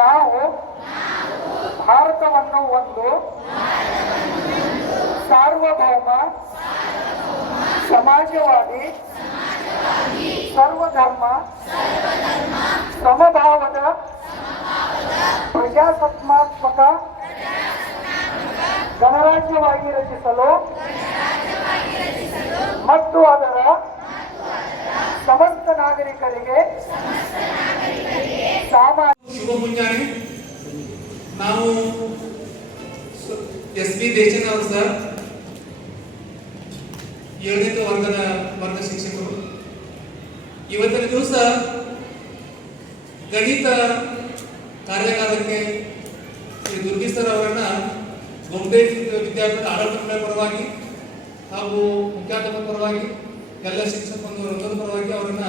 ನಾವು ಭಾರತವನ್ನು ಒಂದು ಸಾರ್ವಭೌಮ ಸಮಾಜವಾದಿ ಸರ್ವಧರ್ಮ ಸಮಭಾವದ ಪ್ರಜಾಸತ್ತಾತ್ಮಕ ಗಣರಾಜ್ಯವಾಗಿ ರಚಿಸಲು ಮತ್ತು ಅದರ ಸಮಸ್ತ ನಾಗರಿಕರಿಗೆ ಶುಭ ಮುಂಜಾನೆ. ನಾವು ಎಸ್.ಬಿ. ದೇಶನ್ ಅವರು ಸರ್ 7ನೇ ವರ್ಗ ಶಿಕ್ಷಕರು. ಇವತ್ತಿನ ದಿವಸ ಗಣಿತ ಕಾರ್ಯಾಗಾರಕ್ಕೆ ಶ್ರೀ ದುರ್ಗಿ ಸರ್ ಅವರನ್ನ ಗೊಂಬೆ ವಿದ್ಯಾಪೀಠ ಆಡಳಿತ ಪರವಾಗಿ ಹಾಗೂ ಮುಖ್ಯಾಧ್ಯಾಪಕರ ಪರವಾಗಿ ಎಲ್ಲ ಶಿಕ್ಷಕರ ಪರವಾಗಿ ಅವರನ್ನ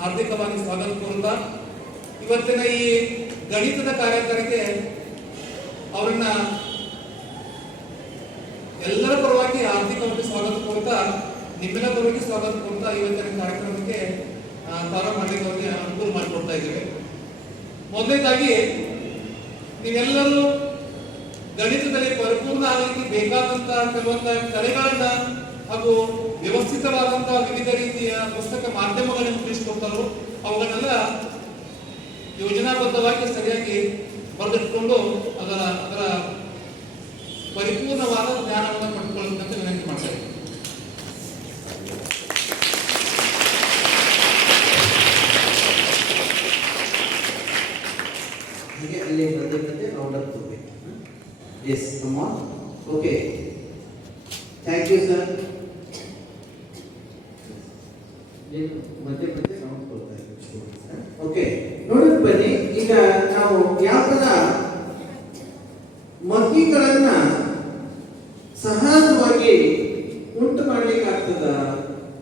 ಹಾರ್ದಿಕವಾಗಿ ಸ್ವಾಗತ ಕೋರುತ್ತಾ ಇವತ್ತಿನ ಈ ಗಣಿತದ ಕಾರ್ಯಾಗಾರಕ್ಕೆ ಅವರನ್ನ ಎಲ್ಲರ ಪರವಾಗಿ ಹಾರ್ದಿಕವಾಗಿ ಸ್ವಾಗತ ಕೋರುತ್ತಾ ನಿಮ್ಮೆಲ್ಲ ಪರವಾಗಿ ಸ್ವಾಗತ ಕೋರುತ್ತಾ ಇವತ್ತಿನ ಕಾರ್ಯಕ್ರಮಕ್ಕೆ ಪ್ರಾರಂಭ ಮಾಡಲಿಕ್ಕೆ ಅವರಿಗೆ ಅನುಕೂಲ ಮಾಡಿಕೊಡ್ತಾ ಇದ್ದೇವೆ. ಮೊದಲನೇದಾಗಿ ನೀವೆಲ್ಲರೂ ಗಣಿತದಲ್ಲಿ ಪರಿಪೂರ್ಣ ಆಗಲಿಕ್ಕೆ ಬೇಕಾದಂತಹ ಕೆಲವೊಂದು ಕಲೆಗಳನ್ನ ಹಾಗೂ ವ್ಯವಸ್ಥಿತವಾದಂತಹ ವಿವಿಧ ರೀತಿಯ ಪುಸ್ತಕ ಮಾಧ್ಯಮಗಳನ್ನು ತಿಳಿಸಿಕೊಡ್ತಾರೋ ಅವುಗಳನ್ನೆಲ್ಲ ಯೋಜನಾಬದ್ಧವಾಗಿ ಸರಿಯಾಗಿ ಬರೆದಿಟ್ಕೊಂಡು ಅದರ ಪರಿಪೂರ್ಣವಾದ ಜ್ಞಾನವನ್ನು ಪಡೆದುಕೊಳ್ಳಬೇಕಂತ ವಿನಂತಿ ಮಾಡ್ತಾರೆ. ಹಾಗೆ ಅಲ್ಲಿ ಬರೆದಿಟ್ಟೆ ರೌಂಡಪ್ ತಗೋಬೇಕು. ಎಸ್ ಅಮ್ಮ, ಓಕೆ, ಥ್ಯಾಂಕ್ ಯು ಸರ್. ಮತ್ತೆ ಸೌಂಡ್ ಕೊಡ್ತಾ ಇದ್ದೀವಿ. ಓಕೆ, ನೋಡೋಣ ಬನ್ನಿ. ಈಗ ನಾವು ಯಾವ ತರ ಮಗ್ಗಿಗಳನ್ನ ಸಹಜವಾಗಿ ಉಂಟು ಮಾಡ್ಲಿಕ್ಕೆ ಆಗ್ತದ,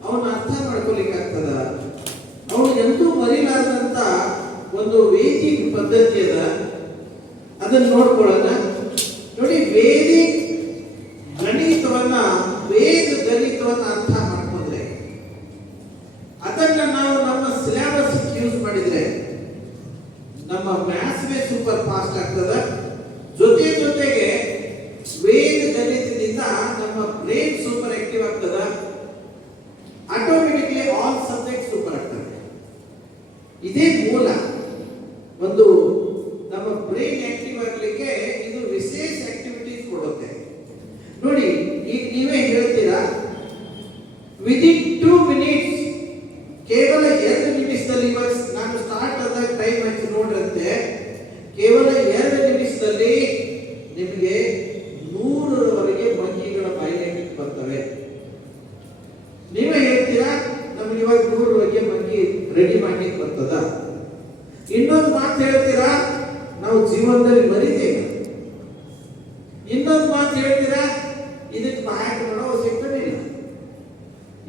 ಅವನ್ನ ಅರ್ಥ ಮಾಡ್ಕೊಲಿಕ್ಕೆ ಆಗ್ತದ, ಅವನು ಎಂತೂ ಮರಿಲಾರದಂತ ಒಂದು ವೇದಿಕ್ ಪದ್ಧತಿ ಅದ, ಅದನ್ನ ನೋಡ್ಕೊಳ್ಳೋಣ. ನೋಡಿ, ವೇದಿಕ್ ಗಣಿತವನ್ನ ವೇದ ಗಣಿತವನ್ನ ಅರ್ಥ ಮಾಡ್ಕೊಂಡ್ರೆ ಅದನ್ನ ನಾವು ನಮ್ಮ ಸಿಲೆಬಸ್ ಯೂಸ್ ಮಾಡಿದ್ರೆ ನಮ್ಮ ಮ್ಯಾಥ್ಸ್ ಸೂಪರ್ ಫಾಸ್ಟ್ ಆಗ್ತದ. ಜೊತೆಗೆ ವೇದ ಗಣಿತದಿಂದ ನಮ್ಮ ಬ್ರೈನ್ ಸೂಪರ್ ಆಕ್ಟಿವ್ ಆಗ್ತದ. ಆಟೋಮೆಟಿಕ್ಲಿ ಆಲ್ ಸಬ್ಜೆಕ್ಟ್ ಸೂಪರ್ ಆಗ್ತದೆ. ಇದೇ ಮೂಲ. ಒಂದು ನಮ್ಮ ಬ್ರೈನ್ ಆಕ್ಟಿವ್ ಆಗಲಿಕ್ಕೆ ಇದು ವಿಶೇಷ ಆಕ್ಟಿವಿಟೀಸ್ ಕೊಡುತ್ತೆ. ನೋಡಿ, ಈಗ ನೀವೇ ಹೇಳ್ತೀರಾ, ವಿದಿನ್ 2 minutes, ಕೇವಲ 2 ನಿಮಿಷದಲ್ಲಿ, ಇವಾಗ ನಾನು ಸ್ಟಾರ್ಟ್ ಆದಾಗ ಟೈಮ್ ಹಚ್ಚಿ ನೋಡ್ರಂತೆ, ಕೇವಲ 2 ನಿಮಿಷದಲ್ಲಿ ನಿಮಗೆ 100ರವರೆಗೆ ಮಂಕಿಗಳ ಬಾಯಿಗೆ ಬರ್ತವೆ. ನೀವೇ ಹೇಳ್ತೀರಾ, ನಮ್ಗೆ ಇವಾಗ 100ರವರೆಗೆ ಮಂಕಿ ರೆಡಿ ಮಾಡ್ಲಿಕ್ಕೆ ಬರ್ತದ. ಇನ್ನೊಂದು ಮಾತು ಹೇಳ್ತೀರಾ, ನಾವು ಜೀವನದಲ್ಲಿ ಮರಿತೇವೆ. ಇನ್ನೊಂದು ಮಾತು ಹೇಳ್ತೀರಾ, ಇದಕ್ಕೆ ಸಹಾಯ ಮಾಡೋ ಅವಶ್ಯಕತೆ ಇಲ್ಲ.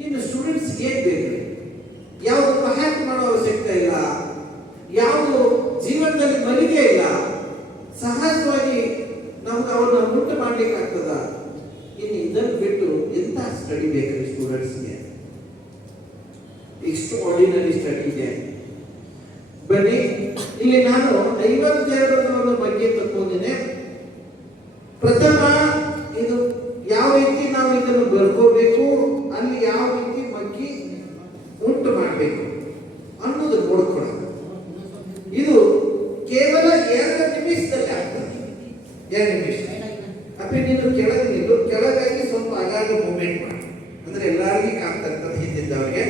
ಇನ್ನು ಸ್ಟೂಡೆಂಟ್ಸ್ ಏನ್ ಬೇಕು? ಯಾವುದು ಸಹಾಯ ಮಾಡೋ ಅವಶ್ಯಕತೆ ಇಲ್ಲ, ಯಾವುದು ಜೀವನದಲ್ಲಿ ಮರಿದೇ ಇಲ್ಲ, ಸಹಜವಾಗಿ ನಮ್ಗೆ ಅವ್ರನ್ನ ಮುಟ್ಟು ಮಾಡ್ಲಿಕ್ಕೆ ಆಗ್ತದ. ಇನ್ನು ಇದನ್ನು ಬಿಟ್ಟು ಎಂತ ಸ್ಟಡಿ ಬೇಕು ಸ್ಟೂಡೆಂಟ್ಸ್ಗೆ? ಇಷ್ಟು ಆರ್ಡಿನರಿ ಸ್ಟಡಿ ಇದೆ. ಬನ್ನಿ, ಇಲ್ಲಿ ನಾನು 52 ಬಗ್ಗೆ ತಗೊಂಡಿದ್ದೇನೆ. ಪ್ರಥಮ, ಇದು ಯಾವ ರೀತಿ ನಾವು ಇದನ್ನು ಬರ್ಕೋಬೇಕು, ಅಲ್ಲಿ ಯಾವ ರೀತಿ ಮಗ್ಗಿ ಉಂಟು ಮಾಡಬೇಕು ಅನ್ನೋದು ನೋಡ್ಕೊಳ್ಳೋಣ. ಇದು ಕೇವಲ 2 ನಿಮಿಷದಲ್ಲಿ ಆಗ್ತದೆ. 2 ನಿಮಿಷ. ಅಪ್ಪಿ, ನೀನು ಕೆಳಗೆ ನಿಲ್ಲು, ಕೆಳಗಾಗಿ ಸ್ವಲ್ಪ ಆಗಾಗ ಮೂವ್ಮೆಂಟ್ ಮಾಡಿ, ಅಂದ್ರೆ ಎಲ್ಲರಿಗೂ ಕಾಣ್ತಕ್ಕಂಥ ಹಿಂದಿದ್ದವರಿಗೆ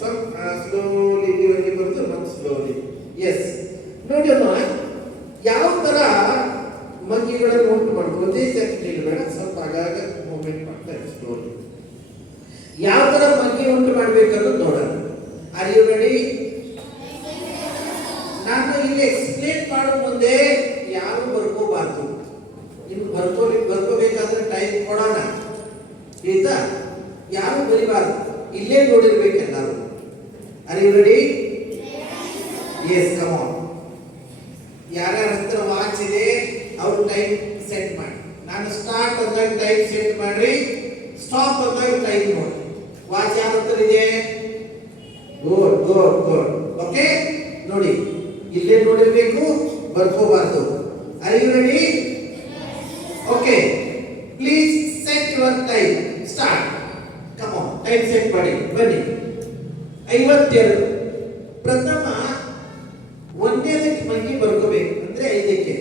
ಸ್ವಲ್ಪ ಸ್ಲೋಲಿ ಬರುತ್ತೆ ಮತ್ತು ಸ್ಲೋಲಿ. ಎಸ್, ನೋಡಿ ಅಮ್ಮ, ಯಾವ ತರ ಮಗ್ಗಿಗಳನ್ನು ಉಂಟು ಮಾಡ್ಬೋದು. ಒಂದೇ ಸೆಕೆಂಡ್ ಬೇಡ, ಸ್ವಲ್ಪ ಆಗಾಗ ಮೂವ್ಮೆಂಟ್ ಮಾಡ್ತಾ ಇದೆ ಸ್ಲೋಲಿ. ಯಾವ ತರ ಮಗ್ಗಿ ಉಂಟು ಮಾಡ್ಬೇಕನ್ನೋದು ನೋಡೋಣ. Are you ready? ನಾನು ಇಲ್ಲಿ ಎಕ್ಸ್ಪ್ಲೇನ್ ಮಾಡೋ ಮುಂದೆ ಯಾರು ಬರ್ಕೋಬಾರ್ದು. ಇನ್ನು ಬರ್ಕೋಬೇಕಾದ್ರೆ ಟೈಮ್ ಕೊಡೋಣ, ಆಯ್ತಾ? ಯಾರು ಬರಿಬಾರ್ದು, ಇಲ್ಲೇ ನೋಡಿರ್ಬೇಕು ಎಲ್ಲರೂ. Are you ready? Yes, come on. ಯಾರ್ಯಾರ ಹತ್ರ ವಾಚ್ ಇದೆ ಅವ್ರು ಟೈಮ್ ಸೆಟ್ ಮಾಡಿ. ನಾನು ಸ್ಟಾರ್ಟ್ ಅಂದಾಗ ಟೈಮ್ ಸೆಟ್ ಮಾಡ್ರಿ, ಸ್ಟಾಪ್ ಅಂದಾಗ ಟೈಮ್ ನೋಡಿ. ವಾಚ್ ಯಾವ ಹತ್ರ ಇದೆ? ಗುಡ್. ಓಕೆ, ನೋಡಿ ಇಲ್ಲೇ ನೋಡಿರ್ಬೇಕು, ಬರ್ಕೋಬಾರ್ದು. Are you ready? Okay, please set your time. Start. Come on, time set ಮಾಡಿ. ಬನ್ನಿ. 52. ಪ್ರಥಮ ಒಂದನೇದಕ್ಕೆ ಮಗ್ಗಿ ಬರ್ಕೋಬೇಕು ಅಂದ್ರೆ 5ಕ್ಕೆ.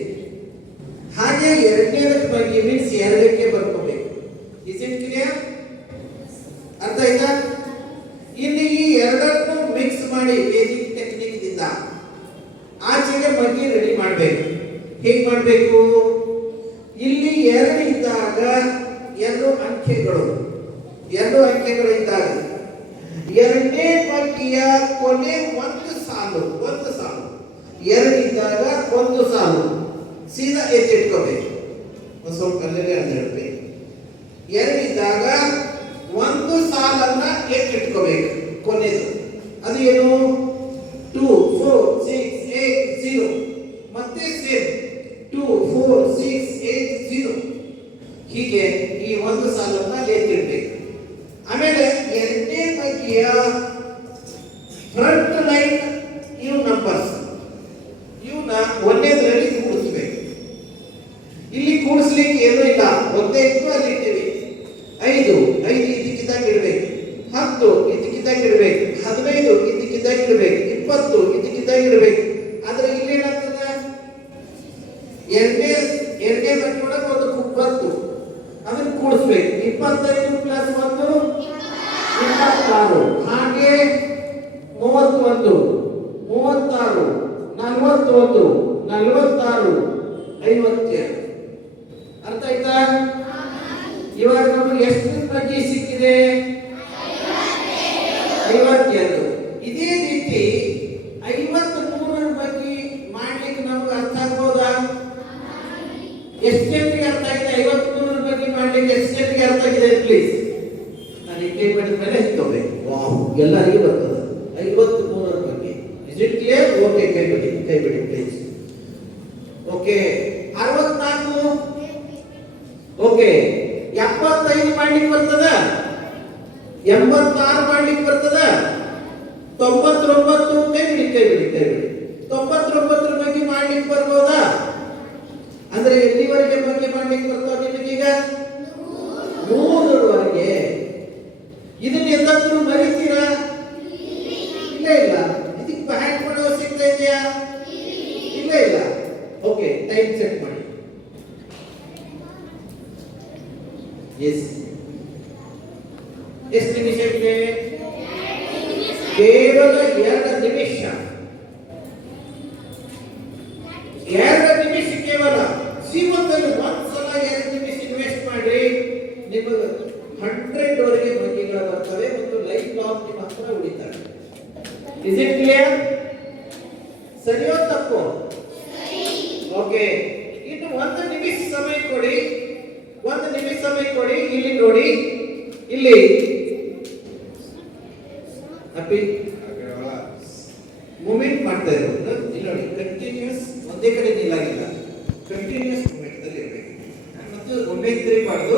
ಹಾಗೆ ಎರಡನೇದಕ್ಕೆ ಮಗ್ಗಿ ಮೀನ್ಸ್ 2ಕ್ಕೆ ಬರ್ಕೋಬೇಕು. Is it clear? ಅರ್ಥ ಆಯ್ತಾ? ಇಲ್ಲಿ ಈ ಎರಡನ್ನು ಮಿಕ್ಸ್ ಮಾಡಿ ಬೇಸಿಕ್ ಟೆಕ್ನಿಕ್ ದಿಂದ ಆಚೆಗೆ ಮಗ್ಗಿ ರೆಡಿ ಮಾಡಬೇಕು. ಹೇಗೆ ಮಾಡಬೇಕು? ಇಲ್ಲಿ 2 ಇದ್ದಾಗ 2 ಅಂಕೆಗಳು ಇದ್ದಾಗ ಎರಡನೇ ಮಗ್ಗಿಯ ಕೊನೆ ಒಂದು ಸಾಲು 2 ಇದ್ದಾಗ ಒಂದು ಸಾಲು ಸೀದಾ ಎತ್ತಿಟ್ಕೋಬೇಕು. ಒಂದು ಸ್ವಲ್ಪ ಕಲ್ಲಲ್ಲಿ ಹೇಳ್ಬೇಕು. 2 ಇದ್ದಾಗ ಒಂದು ಸಾಲನ್ನ ಎತ್ತಿಟ್ಕೋಬೇಕು ಕೊನೆದು. ಅದು ಏನು? 2 4 6 8 0 ಮತ್ತೆ ಸೇಮ್ 2 4 6 8 0 ಹೀಗೆ ಈ ಒಂದು ಸಾಲನ್ನ ಎತ್ತಿಡ್ಬೇಕು. ಆಮೇಲೆ ಎರಡನೇ ಮಗ್ಗಿಯ ಫ್ರಂಟ್ ಲೈನ್ ಇವು ನಂಬರ್ಸ್ ಇವನ್ನ ಒಂದೇದ್ರಲ್ಲಿ ಕೂಡಿಸ್ಬೇಕು. ಇಲ್ಲಿ ಕೂಡಿಸ್ಲಿಕ್ಕೆ ಏನೂ ಇಲ್ಲ, ಒಂದೇ ಇತ್ತು ಅಲ್ಲಿ ಇಟ್ಟಿವಿ. 5 ಇದಕ್ಕಿದ್ದಾಗ ಇಡಬೇಕು, 10 ಇದಕ್ಕಿದ್ದಾಗ ಇಡಬೇಕು, 15 ಇದಕ್ಕಿದ್ದಾಗ ಇಡಬೇಕು, 20 ಇದಕ್ಕಿದ್ದಾಗ ಇಡಬೇಕು. ಆದ್ರೆ ಇಲ್ಲಿ ಏನಾಗ್ತದೆ? ಎರಡನೇ ಮಗ್ಗಿ ಒಳಗೆ ಒಂದು 10 ಅದನ್ನ ಕೂಡಿಸ್ಬೇಕು. 25 ಪ್ಲಸ್ 1 26, ಹಾಗೆ 31 36 41 46 52. ಅರ್ಥ ಆಯ್ತಾ? ಇವಾಗ ನಮಗೆ ಎಷ್ಟು ಮಗ್ಗಿ ಸಿಕ್ಕಿದೆ? 52. ಇದೇ ರೀತಿ 53 ಬಗ್ಗೆ ಮಾಡ್ಲಿಕ್ಕೆ ನಮ್ಗೆ ಅರ್ಥ ಆಗ್ಬೋದಾ? ಎಷ್ಟು ಜನರಿಗೆ ಅರ್ಥ ಆಗಿದೆ? 53 ಬಗ್ಗೆ ಮಾಡ್ಲಿಕ್ಕೆ ಎಷ್ಟು ಜನರಿಗೆ ಅರ್ಥ ಆಗಿದೆ? ಪ್ಲೀಸ್ ನಾನು ಇಟ್ಲೇ ಮಾಡಿದ ಮೇಲೆ ಇಟ್ಕೋಬೇಕು. ವಾವ್, ಎಲ್ಲರಿಗೂ ಬರ್ತದೆ 53 ಬಗ್ಗೆ. Is it clear? ಓಕೆ, ಕೈ ಬಿಡಿ ಪ್ಲೀಸ್. ಓಕೆ, 64. ಓಕೆ, 75 ಮಾಡ್ಲಿಕ್ಕೆ ಬರ್ತದ? 86 ಮಾಡ್ಲಿಕ್ಕೆ ಬರ್ತದ? 99 ಕೈ ಬಿಡಿ 99 ಬಗ್ಗೆ ಮಾಡ್ಲಿಕ್ಕೆ ಬರ್ಬೋದಾ? ಅಂದ್ರೆ ಎಲ್ಲಿವರೆಗೆ ಬಗ್ಗೆ ಮಾಡ್ಲಿಕ್ಕೆ ಬರ್ತಾವ ನಿಮಗೀಗ? 100ರವರೆಗೆ. ಇದನ್ನ ಎಂದಾದ್ರೂ ಮರಿತೀರಾ? ಇಲ್ಲ. ಇದಕ್ಕೆ ಬ್ಯಾಟ್ ಮಾಡೋ ಸಿಗ್ತಾ ಇದೆಯಾ? ಇಲ್ಲ. ಓಕೆ, ಟೈಮ್ ಸೆಟ್ ಮಾಡಿ. ಎಸ್, ಎಷ್ಟು ನಿಮಿಷ ಇದೆ? ಕೇವಲ 2 ನಿಮಿಷ. 2 ನಿಮಿಷ ಕೇವಲ. ಜೀವನದಲ್ಲಿ ಒಂದ್ಸಲ 2 ನಿಮಿಷ ಇನ್ವೆಸ್ಟ್ ಮಾಡಿ, ನಿಮಗೆ 100 ವರೆಗೆ ಮಗ್ಗಿಗಳು ಬರ್ತವೆ ಮತ್ತು ಲೈಫ್ ಲಾಂಗ್ ನಿಮ್ಮ ಹತ್ರ ಉಳಿತಾರೆ. Is it clear? ಸರಿಯೋ ತಪ್ಪು? ಓಕೆ, ಇನ್ನು 1 ನಿಮಿಷ ಸಮಯ ಕೊಡಿ. 1 ನಿಮಿಷ ಸಮಯ ಕೊಡಿ. ಇಲ್ಲಿ ನೋಡಿ, ಇಲ್ಲಿ ಅಪ್ಪಿ ಮೂವ್ಮೆಂಟ್ ಮಾಡ್ತಾ ಇರೋದು ಇಲ್ಲಿ ನೋಡಿ. ಕಂಟಿನ್ಯೂಸ್ ಒಂದೇ ಕಡೆ ನಿಲ್ಲಾಗಿಲ್ಲ, ಕಂಟಿನ್ಯೂಸ್ ಮೂವ್ಮೆಂಟ್ ದಲ್ಲಿ ಇರಬೇಕು. ಮತ್ತು ಒಮ್ಮೆ ತಿರುಗಬಾರ್ದು,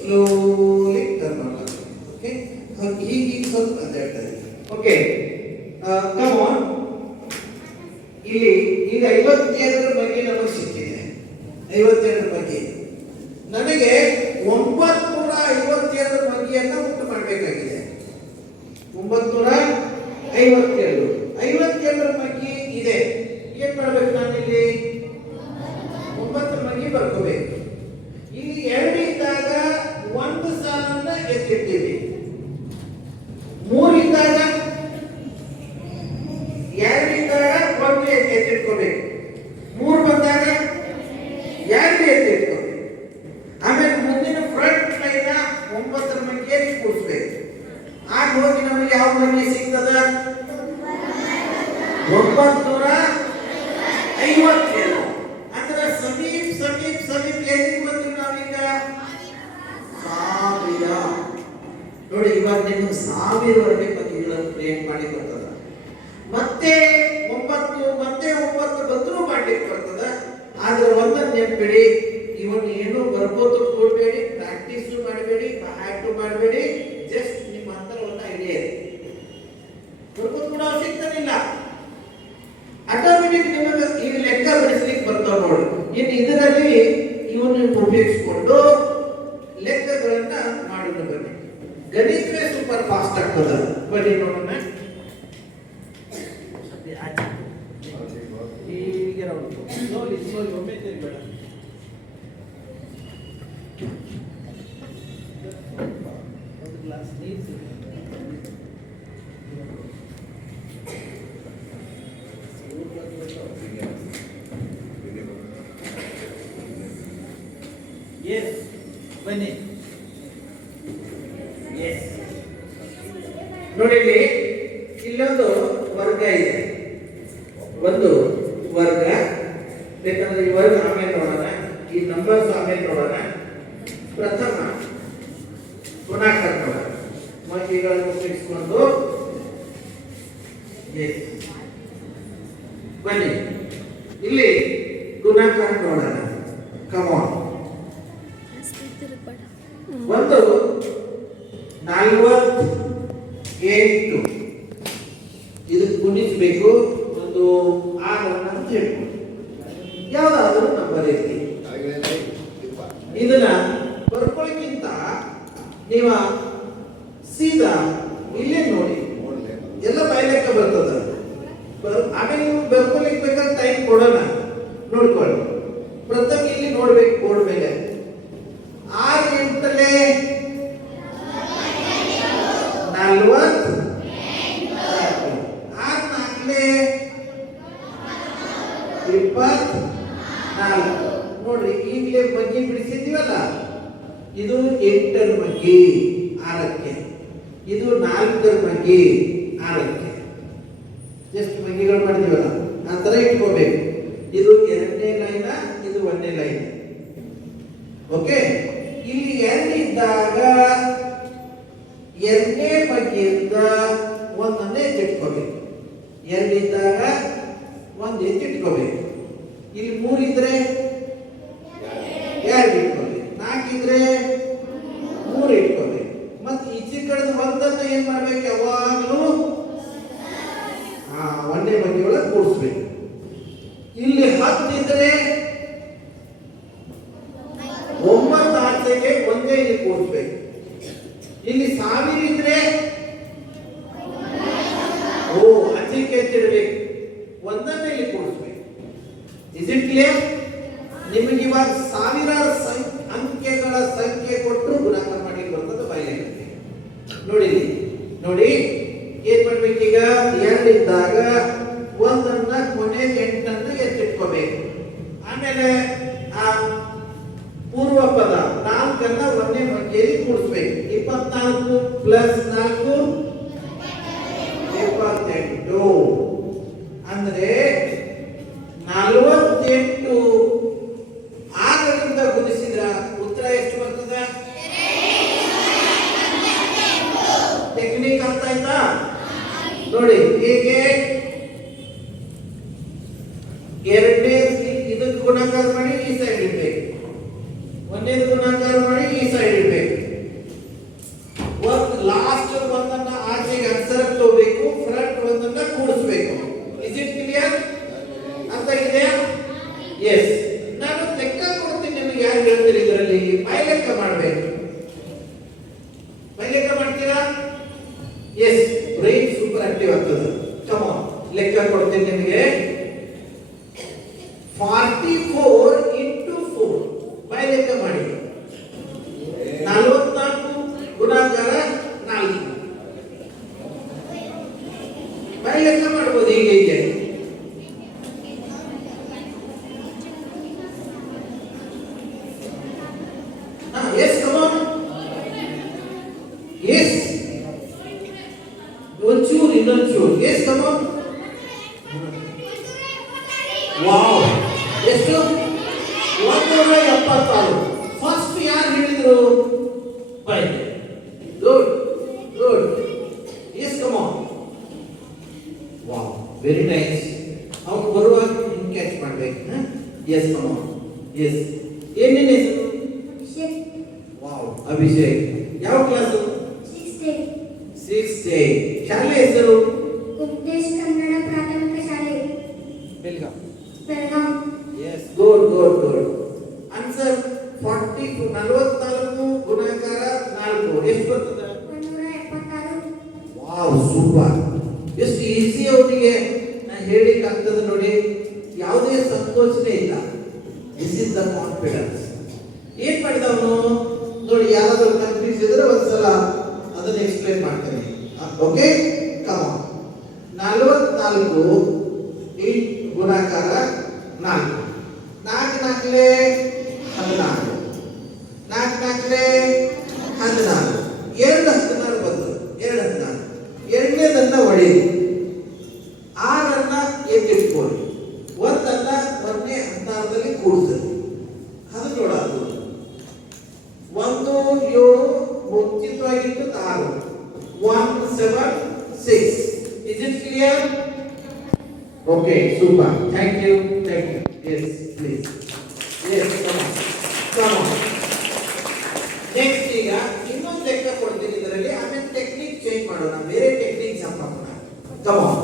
ಸ್ಲೋಲಿ ಟರ್ನ್ ಮಾಡಬೇಕು. ಓಕೆ, ಹೀಗೆ ಸ್ವಲ್ಪ ಅಂತ ಹೇಳ್ತಾರೆ. Okay, come on. ಇಲ್ಲಿ ಈಗ 57 ಬಗ್ಗೆ ನಮಗೆ ಸಿಕ್ಕಿದೆ. 57 ಬಗ್ಗೆ ನನಗೆ 952 ಮಗ್ಗಿಯನ್ನ ಉಂಟು ಮಾಡಬೇಕಾಗಿದೆ. 952 ಮಗ್ಗಿ ಇದೆ. ಏನ್ ಮಾಡ್ಬೇಕು? ನಾನು ಇಲ್ಲಿ 9 ಮಗ್ಗಿ ಬರ್ಕೋಬೇಕು. ಇಲ್ಲಿ 2 ಇದ್ದಾಗ ಒಂದು ಸಾಲನ್ನ ಎತ್ತಿರ್ತೀವಿ. 3 ಇದ್ದಾಗ 2 ಇದ್ದಾಗ ಒಂದು ಎತ್ತಿಟ್ಕೋಬೇಕು. 3 ಬಂದಾಗ 2 ಎತ್ತಿಟ್ಕೋಬೇಕು. ಆಮೇಲೆ ಮುಂದಿನ ಫ್ರಂಟ್ ಲೈನ್ 9 ಮಗ್ಗಿಯಲ್ಲಿ ಕೂಡಿಸ್ಬೇಕು. ಆಗ ಹೋಗಿ ನಮಗೆ ಯಾವ ಮಗ್ಗಿ ಸಿಗ್ತದ? 952. ಅಂದ್ರೆ ಸಮೀಪ ಎಲ್ಲಿಗೆ ಬಂದ್ವಿ ನಾವೀಗ? 1000. ನೋಡಿ, ಇವಾಗ ನಿಮ್ಗೆ 1000ವರೆಗೆ ಮಗ್ಗಿಗಳನ್ನು ಕ್ರಿಯೇಟ್ ಮಾಡಿ ಬರ್ತದ. ಮತ್ತೆ 9 ಬಂದರೂ ಮಾಡ್ಲಿಕ್ಕೆ ಬರ್ತದ. ಆದ್ರೆ ಒಂದನ್ನು ನೆನಪಿಡಿ, ಇವನ್ ಏನು ಬರ್ಬೋದು ಕೊಡಬೇಡಿ, ಪ್ರಾಕ್ಟೀಸ್ ಮಾಡಬೇಡಿ, ಹ್ಯಾಕ್ ಮಾಡಬೇಡಿ. ಜಸ್ಟ್ ನಿಮ್ಮ ಹತ್ರ ಒಂದು ಐಡಿಯಾ ಇದೆ. ಬರ್ಬೋದು ಕೂಡ ಅವಶ್ಯಕತೆ ಇಲ್ಲ. ಇನ್ನು ಬನ್ನಿ. ಗಣಿತವೇ ಸೂಪರ್ ಫಾಸ್ಟ್ ಆಗ್ತದ. ಬನ್ನಿ ನೋಡೋಣ. ಹೀಗೆ ನೋಡಿ ಒಮ್ಮೆ ತಿರ್ಬೇಡ. ಒಂದು ಗ್ಲಾಸ್ ನೀರು ಸಿಗುತ್ತೆ. ಎಸ್ ಬನ್ನಿ. ಎಸ್ ನೋಡಿ, ಇಲ್ಲೊಂದು ವರ್ಗ ಇದೆ. ಒಂದು ವರ್ಗ, ಬೇಕಂದ್ರೆ ಈ ವರ್ಗ ಆಮೇಲೆ ನೋಡೋಣ, ಈ ನಂಬರ್ಸ್ ಆಮೇಲೆ ನೋಡೋಣ. ಪ್ರಥಮ ಗುಣಾಕಾರ ನೋಡೋಣ. ಮಗ್ಗಿಗಳನ್ನು ಸೇರಿಸಿಕೊಂಡು ಬನ್ನಿ. ಇಲ್ಲಿ ಗುಣಾಕಾರ ನೋಡೋಣ. ಕಮಾನ್. ಒಂದು 48 ಇದು ಗುಣಿಸಬೇಕು. ಒಂದು 6 ಅಂತ ಹೇಳ್ಬೋದು. ಯಾವ್ದಾದ್ರು ನಂಬರ್ ಇರ್ತಿ. ಇದನ್ನ ಬರ್ಕೊಳ್ಳಿಕ್ಕಿಂತ ನೀವು ಸೀದಾ ಇಲ್ಲೇ ನೋಡಿ, ಎಲ್ಲ ಬಾಯ್ಲೆಕ್ಕ ಬರ್ತದ. ಆಮೇಲೆ ನೀವು ಬರ್ಕೊಳ್ಳಿಕ್ ಬೇಕಾದ್ರೆ ಟೈಮ್ ಕೊಡೋಣ, ನೋಡ್ಕೊಳ್ಳಿ. ಪ್ರಥಮ ಇಲ್ಲಿ ನೋಡ್ಬೇಕು ಬೋರ್ಡ್ ಮೇಲೆ. 6 ಎಂಟಲೆ 40, 6 ನಾಲ್ಕಲೆ 24. ನೋಡ್ರಿ, ಈಗಲೇ ಮಗ್ಗಿ ಬಿಡಿಸಿದ್ದೀವಲ್ಲ, ಇದು 8ರ ಮಗ್ಗಿ 6ಕ್ಕೆ, ಇದು 4ರ ಮಗ್ಗಿ 6ಕ್ಕೆ. ಎಷ್ಟು ಮಗ್ಗಿಗಳು ಮಾಡಿದೀವಲ್ಲ ಆ ತರ ಇಟ್ಕೋಬೇಕು. ಇದು 2ನೇ ಲೈನ್, ಇದು 1ನೇ ಲೈನ್. ಓಕೆ, ಇಲ್ಲಿ 2 ಇದ್ದಾಗ 2ನೇ ಮಗ್ಗಿಯಿಂದ 1 ಎತ್ತಿಟ್ಕೋಬೇಕು. 2 ಇದ್ದಾಗ 1 ಎತ್ತಿಟ್ಕೋಬೇಕು. ಇಲ್ಲಿ 3 ಇದ್ರೆ 2 ಇಟ್ಕೋಬೇಕು. 4 ಇದ್ರೆ 3 ಇಟ್ಕೋಬೇಕು. ಮತ್ತೆ ಈಚೆ ಕಡೆದು 1 ಏನ್ ಮಾಡ್ಬೇಕು? ಯಾವಾಗಲೂ 1ನೇ ಮಗ್ಗಿ ಒಳಗೆ ಕೂಡಿಸ್ಬೇಕು. ಇಲ್ಲಿ 10 ಇದ್ರೆ 9 ಆಚೆಗೆ 1 ಇಲ್ಲಿ ಕೂಡಿಸ್ಬೇಕು. ಇಲ್ಲಿ 1000 ಇದ್ರೆ ಆಚೆಗೆ ಎತ್ತಿಡ್ಬೇಕು, 1 ಇಲ್ಲಿ ಕೂಡಿಸ್ಬೇಕು. Is it clear? ನಿಮಗೆ ಇವಾಗ 1000 ಅಂಕೆಗಳ ಸಂಖ್ಯೆ ಕೊಟ್ಟು ಗುಣಾಕಾರ ಮಾಡಿ ಬರ್ತದೆ ಬಾಯಿಲೆ. ನೋಡಿ ಏನ್ ಮಾಡ್ಬೇಕೀಗ? 2 ಇದ್ದಾಗ 1 ಕೊನೆ 8 ಎತ್ತಿಟ್ಕೋಬೇಕು. ಆಮೇಲೆ ಆ ಪೂರ್ವ ಪದ 4 1ನೇ ಮಗ್ಗಿಯಲ್ಲಿ ಕೂಡಿಸ್ಬೇಕು. 24 ಪ್ಲಸ್ 4 28. ಅಂದ್ರೆ 48 6ರಿಂದ ಗುಣಿಸಿದ್ರ ಉತ್ತರ ಎಷ್ಟು ಬರ್ತದೆ? ಟೆಕ್ನಿಕ್ ಅರ್ಥ ಆಯ್ತಾ? ನೋಡಿ ಹೇಗೆ 2ನೇ ಇದಕ್ಕೆ ಗುಣಾಕಾರ ಮಾಡಿ ಈ ಸೈಡ್ ಇಡ್ಬೇಕು, 1ನೇ ಗುಣಾಕಾರ ಮಾಡಿ ಈ ಸೈಡ್ ಇಡ್ಬೇಕು. ಲಾಸ್ಟ್ 1 ಆಚೆಗೆ ಅಕ್ಷರಕ್ಕೆ ತಗೋಬೇಕು, ಫ್ರಂಟ್ 1 ಕೂಡಿಸ್ಬೇಕು. Is it clear? ಅರ್ಥ ಇದೆಯಾ? ಎಸ್. ನಾನು ಲೆಕ್ಕ ಕೊಡ್ತೀನಿ ನಿಮಗೆ. ಯಾರು ಹೇಳ್ತೀರಿ ಇದರಲ್ಲಿ? ಬಾಯಿ ಲೆಕ್ಕ ಮಾಡಬೇಕು. ಬಾಯಿ ಲೆಕ್ಕ ಮಾಡ್ತೀರಾ? ಎಸ್, ಬ್ರೈನ್ ಸೂಪರ್ ಆಕ್ಟಿವ್ ಆಗ್ತದೆ. ಕಮ್ ಆನ್, ಲೆಕ್ಕ ಕೊಡ್ತೀನಿ ನಿಮಗೆ. 44 into 4 ಬಾಯಿ ಲೆಕ್ಕ ಮಾಡಿ. 44 ಗುಣಾಕಾರ 4 ಬಾಯಿ ಲೆಕ್ಕ ಮಾಡ್ಬೋದು. ಹೀಗೆ ಎಸ್, ಕಮ್ ಆನ್. ಎಸ್, ಒಂಚೂರು ಇನ್ನೊಂಚೂರು. Yes, come on. ವಾವ್, ಎಷ್ಟು? 176. ಫಸ್ಟ್ ಯಾರು ಹೇಳಿದ್ರು? Boy. Good good. Yes, come on. Wow, very nice. ಅವನು ಬರುವಾಗ ಹಿಂಗೆ ಕ್ಯಾಚ್ ಮಾಡ್ಬೇಕು. S, come on. ಎಸ್, ಏನೇನು ಹೆಸರು? ವಾವ್, ಅಭಿಷೇಕ್. ಯಾವ ಕ್ಲಾಸು? 6th day. ಶಾಲೆ ಹೆಸರು? ಉಪದೇಶ ಕನ್ನಡ ಪ್ರಾಥಮಿಕ ಶಾಲೆ, Belgaum. Yes. Good, good. Answer 44 ಗುಣಾಕಾರ 4 ನಿಮಗೆ ಹೇಳಿಕ್ ಆಗ್ತದೆ ನೋಡಿ, ಯಾವುದೇ ಸಂಕೋಚನೆ ಇಲ್ಲ. This is the confidence. ಏನ್ ಮಾಡಿದವನು ನೋಡಿ, ಯಾರಾದ್ರೂ ಕನ್ಫ್ಯೂಸ್ ಇದ್ರೆ ಒಂದ್ಸಲ ಅದನ್ನ ಎಕ್ಸ್ಪ್ಲೇನ್ ಮಾಡ್ತೇನೆ. Okay, come on. 44 ಗುಣಾಕಾರ 4, 4 4 14, 4 4 14, 2 16 ಬಂತು, 2 16. ಎರಡನೇದನ್ನ ಹೊಡೆಯಿರಿ, 6 ಎತ್ತಿಟ್ಕೊಳ್ಳಿ, 1 ಒಂದನೇ 16ದಲ್ಲಿ ಕೂಡಿಸಿ. ಅದು ನೋಡೋದು 1 7 ಮುಂಚಿತವಾಗಿತ್ತು 6, 1 7 6. Is it clear? Okay, super. Thank you. Yes, please. Yes, come on. Next ಈಗ ಇನ್ನೊಂದು ಲೆಕ್ಕ ಕೊಡ್ತೀನಿ ಇದರಲ್ಲಿ, ಆಮೇಲೆ ಟೆಕ್ನಿಕ್ ಚೇಂಜ್ ಮಾಡೋಣ, ಬೇರೆ ಟೆಕ್ನಿಕ್ ಜಂಪ್ ಮಾಡೋಣ. Come on.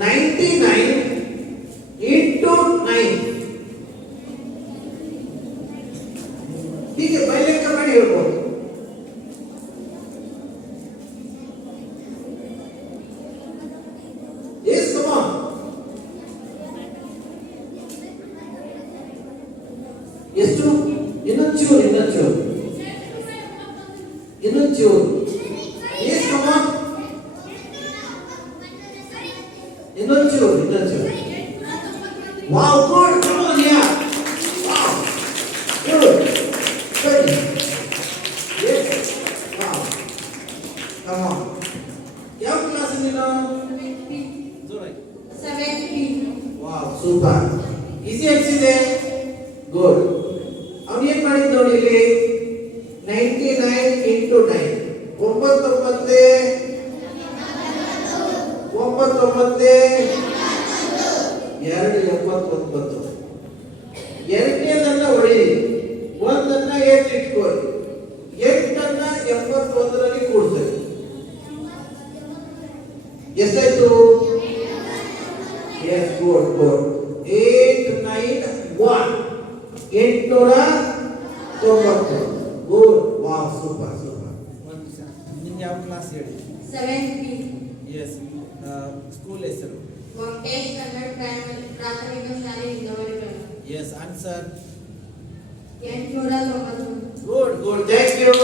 99 into 9. ಹೀಗೆ ಬೈ ಲೆಕ್ಕ ಮಾಡಿ ಹೇಳ್ಬೋದು. Yes, come on. ಎಷ್ಟು? ಇನ್ನೊಂಚೂರು. Yes, come on. ಇನ್ನೊಂಚೂರು. Wow, good. Come on here. Wow. Good. Yes. Wow. Come on. ಯಾವ ಕ್ಲಾಸ್ ನೀನು? Wow, super. ಈಸಿ ಅನ್ಸಿದೆ? ಗುಡ್. ಅವನು ಏನ್ ಮಾಡಿದ್ ನೋಡಿ ಇಲ್ಲಿ, 99 into 9. 9 2 ಎರಡನೇದನ್ನ ಹೊಡೆಯಿರಿ, 1 ಎತ್ತಿಟ್ಕೊಳ್ಳಿ, 8 71ರಲ್ಲಿ ಕೂಡಿಸಿ. ಎಷ್ಟಾಯ್ತು? Yes, good. 8 9 1 890. Good. Wow, super. ನಿಮ್ಗೆ ಯಾವ ಕ್ಲಾಸ್ ಹೇಳಿ? 7th B. ಎಸ್. ಸ್ಕೂಲ್ ಹೆಸರು? ವೆಂಕಟೇಶ್ ಕನ್ನಡ ಪ್ರಾಥಮಿಕ ಶಾಲೆ ಇಂದವರಿಗಳು. S. Answer? 890. Good. Thank you.